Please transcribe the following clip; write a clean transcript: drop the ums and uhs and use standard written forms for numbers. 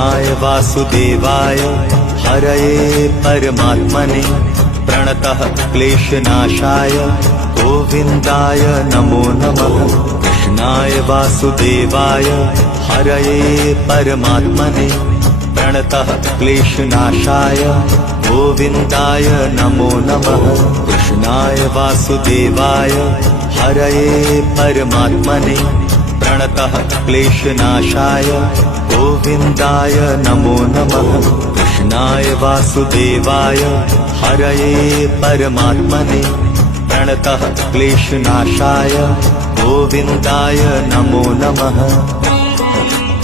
कृष्णाय वासुदेवाय हरये परमात्मने प्रणतः क्लेशनाशाय गोविन्दाय नमो नमः। कृष्णाय वासुदेवाय हरये परमात्मने प्रणतः क्लेशनाशाय गोविन्दाय नमो नमः। कृष्णाय वासुदेवाय हरये परमात्मने प्रणतः क्लेशनाशाय गोविन्दाय नमो नमः। कृष्णाय वासुदेवाय हरये परमात्मने प्रणतः क्लेशनाशाय गोविन्दाय नमो नमः।